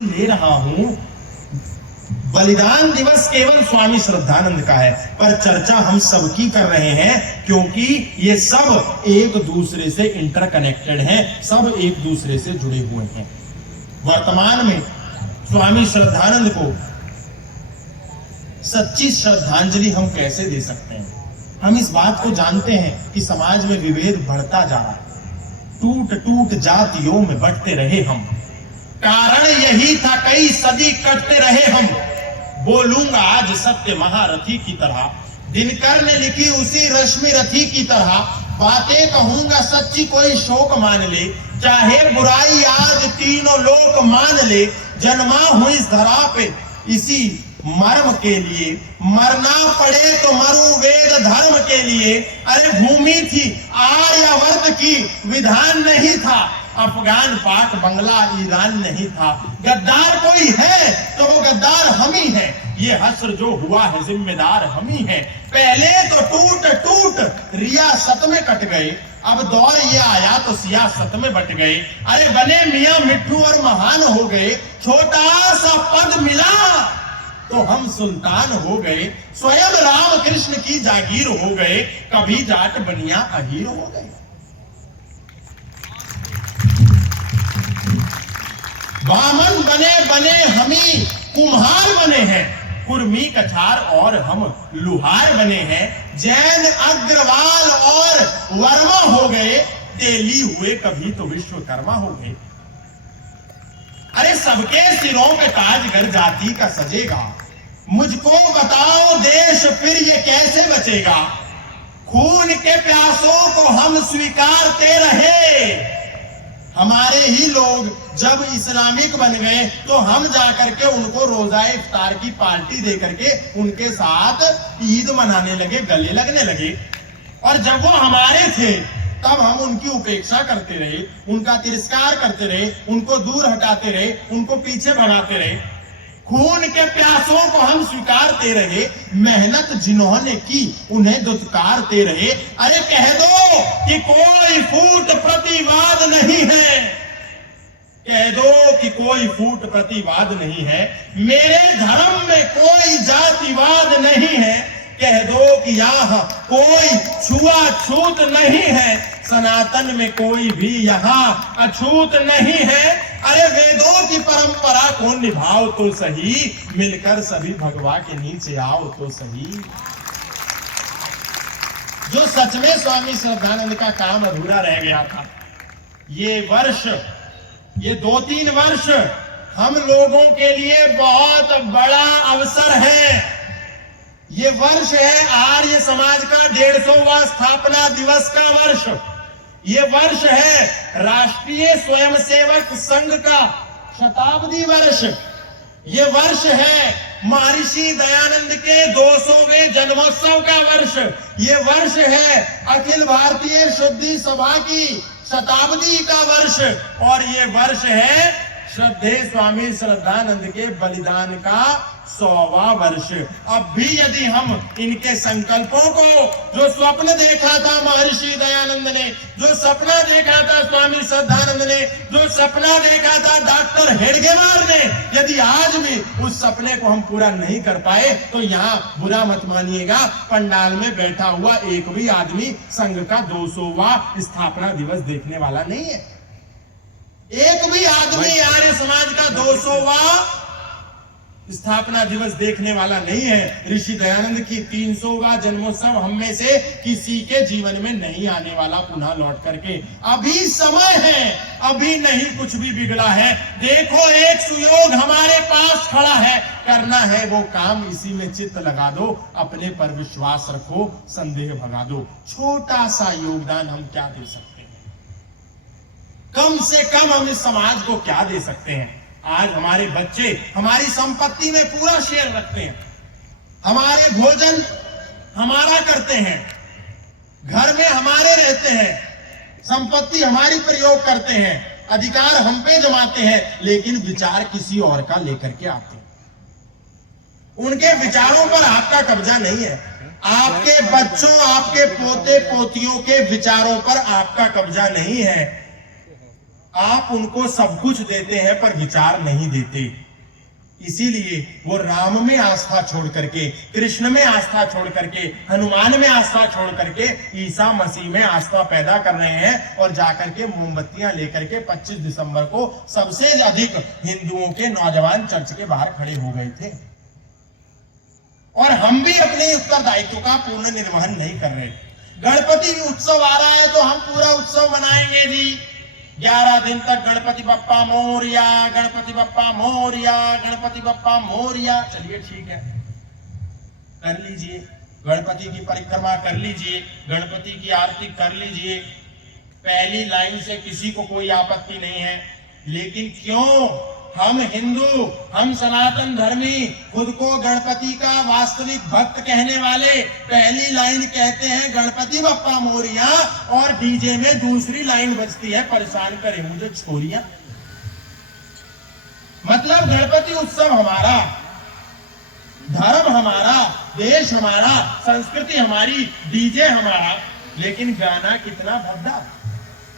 ले रहा हूं। बलिदान दिवस केवल स्वामी श्रद्धानंद का है, पर चर्चा हम सबकी कर रहे हैं क्योंकि ये सब एक दूसरे से इंटरकनेक्टेड हैं, सब एक दूसरे से जुड़े हुए हैं। वर्तमान में स्वामी श्रद्धानंद को सच्ची श्रद्धांजलि हम कैसे दे सकते हैं? हम इस बात को जानते हैं कि समाज में विभेद बढ़ता जा रहा है, टूट टूट जातियों में बंटते रहे हम। कारण यही था कई सदी कटते रहे हम। बोलूंगा आज सत्य महारथी की तरह, दिनकर ने लिखी उसी रश्मि रथी की तरह। बातें कहूंगा सच्ची कोई शोक मान ले, चाहे बुराई आज तीनों लोक मान ले। जन्मा हुई इस धरा पे इसी मर्म के लिए, मरना पड़े तो मरूं वेद धर्म के लिए। अरे भूमि थी आर्यावर्त की, विधान नहीं था। अफगान पाक बंगला ईरान नहीं था। गद्दार कोई है तो वो गद्दार हम ही है। ये हश्र जो हुआ है जिम्मेदार हम ही है। पहले तो टूट टूट रियासत में कट गए, अब दौर ये आया तो सियासत में बट गए। अरे बने मियां मिट्ठू और महान हो गए, छोटा सा पद मिला तो हम सुल्तान हो गए। स्वयं राम कृष्ण की जागीर हो गए, कभी जाट बनिया अहीर हो गए। बामन बने बने हमी कुम्हार बने हैं, कुर्मी कछार और हम लुहार बने हैं। जैन अग्रवाल और वर्मा हो गए, तेली हुए कभी तो विश्वकर्मा हो गए। अरे सबके सिरों पे ताजगर जाति का सजेगा, मुझको बताओ देश फिर ये कैसे बचेगा? खून के प्यासों को हम स्वीकारते रहे। हमारे ही लोग जब इस्लामिक बन गए तो हम जाकर के उनको रोजा इफ्तार की पार्टी दे करके उनके साथ ईद मनाने लगे, गले लगने लगे। और जब वो हमारे थे तब हम उनकी उपेक्षा करते रहे, उनका तिरस्कार करते रहे, उनको दूर हटाते रहे, उनको पीछे भगाते रहे। खून के प्यासों को हम स्वीकारते रहे, मेहनत जिन्होंने की उन्हें दुत्कारते रहे। अरे कह दो कि कोई फूट प्रतिवाद नहीं है, कह दो कि कोई फूट प्रतिवाद नहीं है। मेरे धर्म में कोई जातिवाद नहीं है, कह दो कि यहाँ कोई छुआछूत नहीं है। सनातन में कोई भी यहाँ अछूत नहीं है। अरे वेदों की परंपरा को निभाओ तो सही, मिलकर सभी भगवा के नीचे आओ तो सही। जो सच में स्वामी श्रद्धानंद का काम अधूरा रह गया था, ये वर्ष, ये 2-3 वर्ष हम लोगों के लिए बहुत बड़ा अवसर है। ये वर्ष है आर्य समाज का 150वां स्थापना दिवस का वर्ष। ये वर्ष है राष्ट्रीय स्वयंसेवक संघ का शताब्दी वर्ष। ये वर्ष है महर्षि दयानंद के 200वें जन्मोत्सव का वर्ष। ये वर्ष है अखिल भारतीय शुद्धि सभा की शताब्दी का वर्ष। और ये वर्ष है श्रद्धेय स्वामी श्रद्धानंद के बलिदान का 100वां वर्ष। अब भी यदि हम इनके संकल्पों को, जो स्वप्न देखा था महर्षि दयानंद ने, जो सपना देखा था स्वामी श्रद्धानंद ने, जो सपना देखा था डॉक्टर हेडगेवार ने, यदि आज भी उस सपने को हम पूरा नहीं कर पाए तो यहाँ बुरा मत मानिएगा, पंडाल में बैठा हुआ एक भी आदमी संघ का 200वां स्थापना दिवस देखने वाला नहीं है। एक भी आदमी आर्य समाज का 200वां स्थापना दिवस देखने वाला नहीं है। ऋषि दयानंद की 300वां जन्मोत्सव हम में से किसी के जीवन में नहीं आने वाला पुनः लौट करके। अभी समय है, अभी नहीं कुछ भी बिगड़ा है। देखो एक सुयोग हमारे पास खड़ा है, करना है वो काम, इसी में चित्त लगा दो, अपने पर विश्वास रखो, संदेह भगा दो। छोटा सा योगदान हम क्या दे सकते हैं? कम से कम हम इस समाज को क्या दे सकते हैं? आज हमारे बच्चे हमारी संपत्ति में पूरा शेयर रखते हैं, हमारे भोजन हमारा करते हैं, घर में हमारे रहते हैं, संपत्ति हमारी प्रयोग करते हैं, अधिकार हम पे जमाते हैं, लेकिन विचार किसी और का लेकर के आते हैं। उनके विचारों पर आपका कब्जा नहीं है। आपके बच्चों, आपके पोते पोतियों के विचारों पर आपका कब्जा नहीं है। आप उनको सब कुछ देते हैं पर विचार नहीं देते। इसीलिए वो राम में आस्था छोड़ करके, कृष्ण में आस्था छोड़ करके, हनुमान में आस्था छोड़ करके ईसा मसीह में आस्था पैदा कर रहे हैं और जाकर के मोमबत्तियां लेकर के 25 दिसंबर को सबसे अधिक हिंदुओं के नौजवान चर्च के बाहर खड़े हो गए थे। और हम भी अपने उत्तरदायित्व का पूर्ण निर्वहन नहीं कर रहे। गणपति उत्सव आ रहा है तो हम पूरा उत्सव मनाएंगे जी, 11 दिन तक गणपति बप्पा मोरया, गणपति बप्पा मोरया, गणपति बप्पा मोरया। चलिए ठीक है, कर लीजिए, गणपति की परिक्रमा कर लीजिए, गणपति की आरती कर लीजिए, पहली लाइन से किसी को कोई आपत्ति नहीं है। लेकिन क्यों हम हिंदू, हम सनातन धर्मी, खुद को गणपति का वास्तविक भक्त कहने वाले पहली लाइन कहते हैं गणपति बप्पा मोरिया और डीजे में दूसरी लाइन बजती है परेशान करे मुझे छोरियां। मतलब गणपति उत्सव हमारा, धर्म हमारा, देश हमारा, संस्कृति हमारी, डीजे हमारा, लेकिन गाना कितना भद्दा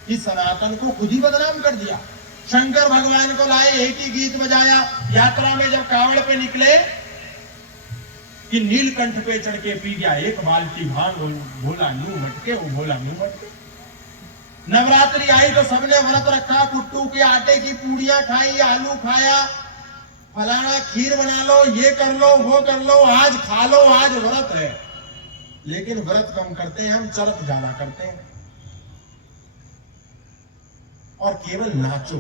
कि सनातन को खुद ही बदनाम कर दिया। शंकर भगवान को लाए, एक ही गीत बजाया। यात्रा में जब कावड़ पे निकले कि नीलकंठ पे चढ़ के पी गया एक बाल्टी भांग, भोला न्यू मटके, वो भोला न्यू मटके। नवरात्रि आई तो सबने व्रत रखा, कुट्टू के आटे की पूड़ियां खाई, आलू खाया, फलाना खीर बना लो, ये कर लो, वो कर लो, आज खा लो, आज व्रत है। लेकिन व्रत कम करते हैं हम, चरत ज्यादा करते हैं और केवल नाचो।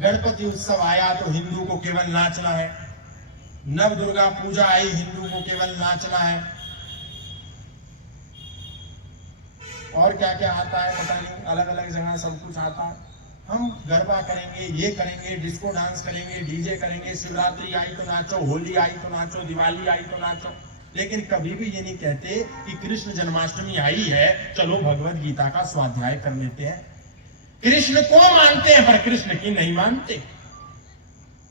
गणपति उत्सव आया तो हिंदू को केवल नाचना है, नव दुर्गा पूजा आई हिंदू को केवल नाचना है, और क्या क्या आता है पता नहीं, अलग अलग जगह सब कुछ आता है। हम गरबा करेंगे, ये करेंगे, डिस्को डांस करेंगे, डीजे करेंगे, शिवरात्रि आई तो नाचो, होली आई तो नाचो, दिवाली आई तो नाचो, लेकिन कभी भी ये नहीं कहते कि कृष्ण जन्माष्टमी आई है, चलो भगवत गीता का स्वाध्याय कर लेते हैं। कृष्ण को मानते हैं पर कृष्ण की नहीं मानते।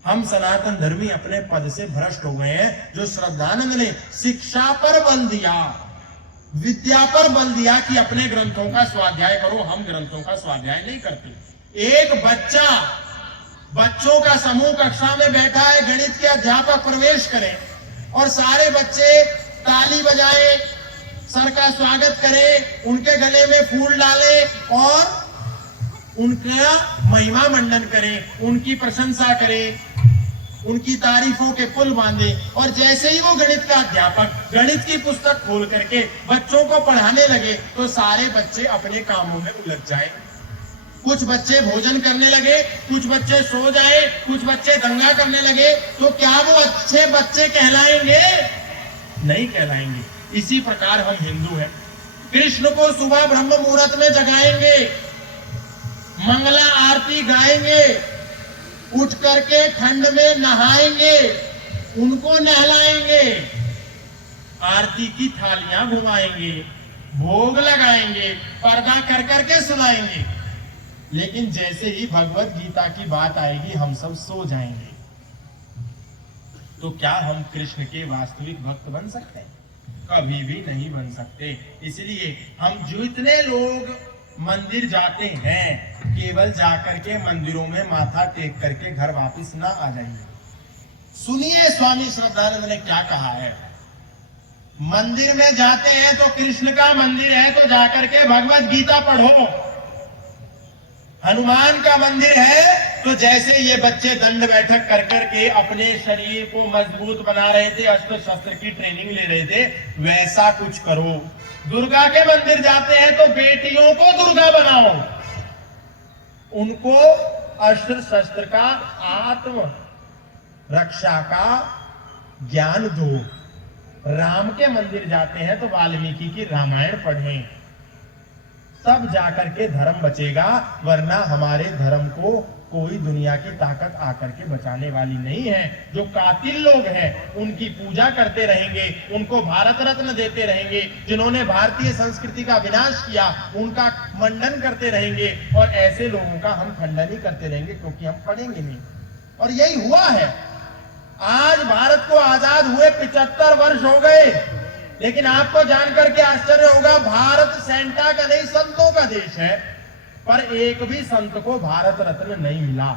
हम सनातन धर्मी अपने पद से भ्रष्ट हो गए हैं। जो श्रद्धानंद ने शिक्षा पर बल दिया, विद्या पर बल दिया कि अपने ग्रंथों का स्वाध्याय करो, हम ग्रंथों का स्वाध्याय नहीं करते। एक बच्चों का समूह कक्षा में बैठा है, गणित के अध्यापक प्रवेश करें और सारे बच्चे ताली बजाएं, सर का स्वागत करें, उनके गले में फूल डालें और उनका महिमा मंडन करें, उनकी प्रशंसा करें, उनकी तारीफों के पुल बांधे। और जैसे ही वो गणित का अध्यापक गणित की पुस्तक खोल करके बच्चों को पढ़ाने लगे तो सारे बच्चे अपने कामों में उलझ जाए। कुछ बच्चे भोजन करने लगे, कुछ बच्चे सो जाए, कुछ बच्चे दंगा करने लगे, तो क्या वो अच्छे बच्चे कहलाएंगे? नहीं कहलाएंगे। इसी प्रकार हम हिंदू हैं। कृष्ण को सुबह ब्रह्म मुहूर्त में जगाएंगे, मंगला आरती गाएंगे, उठ करके ठंड में नहाएंगे, उनको नहलाएंगे, आरती की थालियां घुमाएंगे, भोग लगाएंगे, पर्दा कर करके सुनाएंगे। लेकिन जैसे ही भगवत गीता की बात आएगी हम सब सो जाएंगे। तो क्या हम कृष्ण के वास्तविक भक्त बन सकते हैं? कभी भी नहीं बन सकते। इसलिए हम जितने लोग मंदिर जाते हैं, केवल जाकर के मंदिरों में माथा टेक करके घर वापस ना आ जाइए। सुनिए स्वामी श्रद्धानंद ने क्या कहा है। मंदिर में जाते हैं तो कृष्ण का मंदिर है तो जाकर के भगवत गीता पढ़ो। हनुमान का मंदिर है तो जैसे ये बच्चे दंड बैठक कर करके अपने शरीर को मजबूत बना रहे थे, अस्त्र शस्त्र की ट्रेनिंग ले रहे थे, वैसा कुछ करो। दुर्गा के मंदिर जाते हैं तो बेटियों को दुर्गा बनाओ, उनको अस्त्र शस्त्र का, आत्म रक्षा का ज्ञान दो। राम के मंदिर जाते हैं तो वाल्मीकि की रामायण पढ़ें, तब जाकर के धर्म बचेगा। वरना हमारे धर्म को कोई दुनिया की ताकत आकर के बचाने वाली नहीं है। जो कातिल लोग हैं उनकी पूजा करते रहेंगे, उनको भारत रत्न देते रहेंगे, जिन्होंने भारतीय संस्कृति का विनाश किया उनका मंडन करते रहेंगे, और ऐसे लोगों का हम खंडन ही करते रहेंगे क्योंकि हम पढ़ेंगे नहीं। और यही हुआ है। आज भारत को आजाद हुए 75 वर्ष हो गए, लेकिन आपको जानकर के आश्चर्य होगा, भारत सेंटा का नहीं संतों का देश है। पर एक भी संत को भारत रत्न नहीं मिला,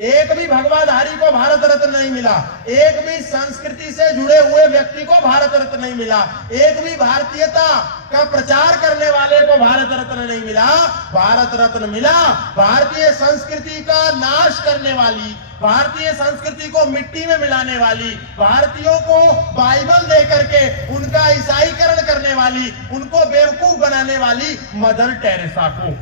एक भी भगवाधारी को भारत रत्न नहीं मिला, एक भी संस्कृति से जुड़े हुए व्यक्ति को भारत रत्न नहीं मिला, एक भी भारतीयता का प्रचार करने वाले को भारत रत्न नहीं मिला। भारत रत्न मिला भारतीय संस्कृति का नाश करने वाली, भारतीय संस्कृति को मिट्टी में मिलाने वाली, भारतीयों को बाइबल दे करके उनका ईसाईकरण करने वाली, उनको बेवकूफ बनाने वाली मदर टेरेसा को।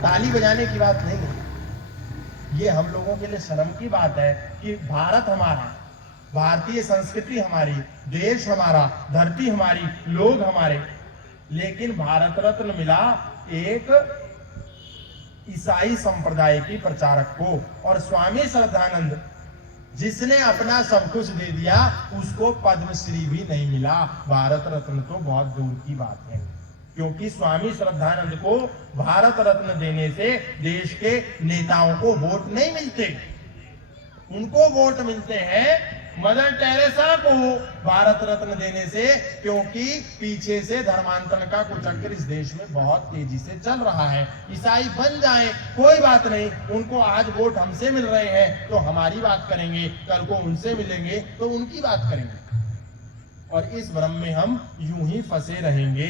ताली बजाने की बात नहीं है, ये हम लोगों के लिए शर्म की बात है कि भारत हमारा, भारतीय संस्कृति हमारी, देश हमारा, धरती हमारी, लोग हमारे, लेकिन भारत रत्न मिला एक ईसाई संप्रदाय की प्रचारक को। और स्वामी श्रद्धानंद जिसने अपना सब कुछ दे दिया उसको पद्मश्री भी नहीं मिला। भारत रत्न तो बहुत दूर की बात है, क्योंकि स्वामी श्रद्धानंद को भारत रत्न देने से देश के नेताओं को वोट नहीं मिलते, उनको वोट मिलते हैं मदर टेरेसा को भारत रत्न देने से, क्योंकि पीछे से धर्मांतरण का कुचक्र इस देश में बहुत तेजी से चल रहा है। ईसाई बन जाए कोई बात नहीं, उनको आज वोट हमसे मिल रहे हैं तो हमारी बात करेंगे, कल को उनसे मिलेंगे तो उनकी बात करेंगे, और इस भ्रम में हम यूं ही फंसे रहेंगे।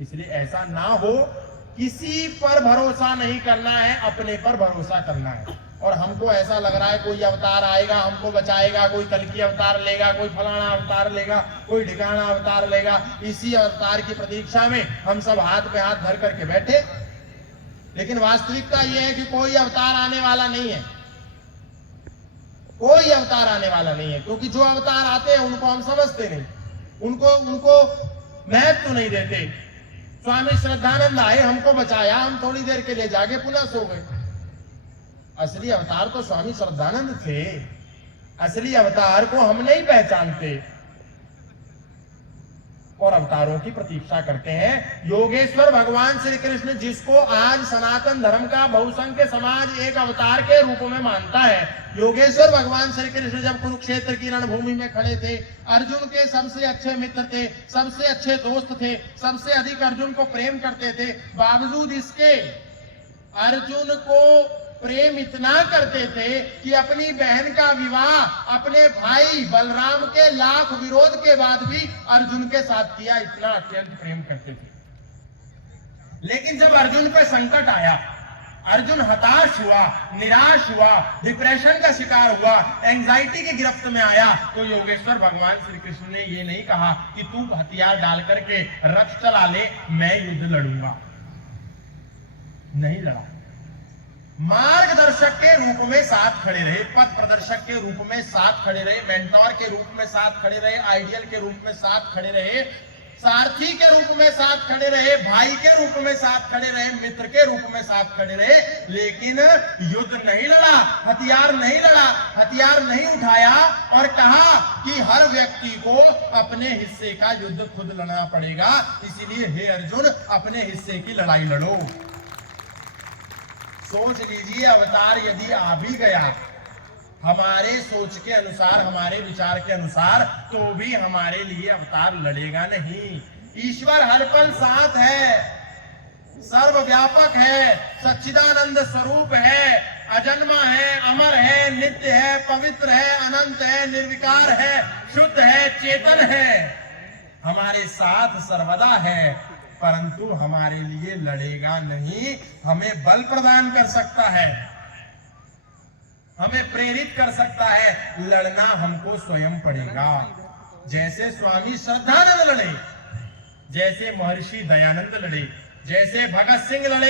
इसलिए ऐसा ना हो, किसी पर भरोसा नहीं करना है, अपने पर भरोसा करना है। और हमको ऐसा लग रहा है कोई अवतार आएगा हमको बचाएगा, कोई कल्कि अवतार लेगा, कोई फलाना अवतार लेगा, कोई ढिकाना अवतार लेगा, इसी अवतार की प्रतीक्षा में हम सब हाथ पे हाथ धर करके बैठे। लेकिन वास्तविकता यह है कि कोई अवतार आने वाला नहीं है, कोई अवतार आने वाला नहीं है, क्योंकि जो अवतार आते हैं उनको हम समझते नहीं, उनको महत्व नहीं देते। स्वामी श्रद्धानंद आए, हमको बचाया, हम थोड़ी देर के लिए जागे पुनः सो गए। असली अवतार तो स्वामी श्रद्धानंद थे, असली अवतार को हम नहीं पहचानते और अवतारों की प्रतीक्षा करते हैं। योगेश्वर भगवान श्री कृष्ण, जिसको आज सनातन धर्म का बहुसंख्य समाज एक अवतार के रूप में मानता है, योगेश्वर भगवान श्री कृष्ण जब कुरुक्षेत्र की रणभूमि में खड़े थे, अर्जुन के सबसे अच्छे मित्र थे, सबसे अच्छे दोस्त थे, सबसे अधिक अर्जुन को प्रेम करते थे, बावजूद इसके अर्जुन को प्रेम इतना करते थे कि अपनी बहन का विवाह अपने भाई बलराम के लाख विरोध के बाद भी अर्जुन के साथ किया, इतना अत्यंत प्रेम करते थे। लेकिन जब अर्जुन पे संकट आया, अर्जुन हताश हुआ, निराश हुआ, डिप्रेशन का शिकार हुआ, एंजाइटी की गिरफ्त में आया, तो योगेश्वर भगवान श्री कृष्ण ने ये नहीं कहा कि तू हथियार डाल करके रथ चला ले, मैं युद्ध लड़ूंगा। नहीं लड़ा, मार्गदर्शक के रूप में साथ खड़े रहे, पथ प्रदर्शक के रूप में साथ खड़े रहे, मेंटोर के रूप में साथ खड़े रहे, आइडियल के रूप में साथ खड़े रहे, सारथी के रूप में साथ खड़े रहे, भाई के रूप में साथ खड़े रहे, मित्र के रूप में साथ खड़े रहे, लेकिन युद्ध नहीं लड़ा, हथियार नहीं लड़ा, हथियार नहीं उठाया और कहा कि हर व्यक्ति को अपने हिस्से का युद्ध खुद लड़ना पड़ेगा, इसीलिए हे अर्जुन अपने हिस्से की लड़ाई लड़ो। सोच लीजिए, अवतार यदि आ भी गया हमारे सोच के अनुसार, हमारे विचार के अनुसार, तो भी हमारे लिए अवतार लड़ेगा नहीं। ईश्वर हर पल साथ है, सर्वव्यापक है, सच्चिदानंद स्वरूप है, अजन्मा है, अमर है, नित्य है, पवित्र है, अनंत है, निर्विकार है, शुद्ध है, चेतन है, हमारे साथ सर्वदा है, परंतु हमारे लिए लड़ेगा नहीं। हमें बल प्रदान कर सकता है, हमें प्रेरित कर सकता है, लड़ना हमको स्वयं पड़ेगा। जैसे स्वामी श्रद्धानंद लड़े, जैसे महर्षि दयानंद लड़े, जैसे भगत सिंह लड़े,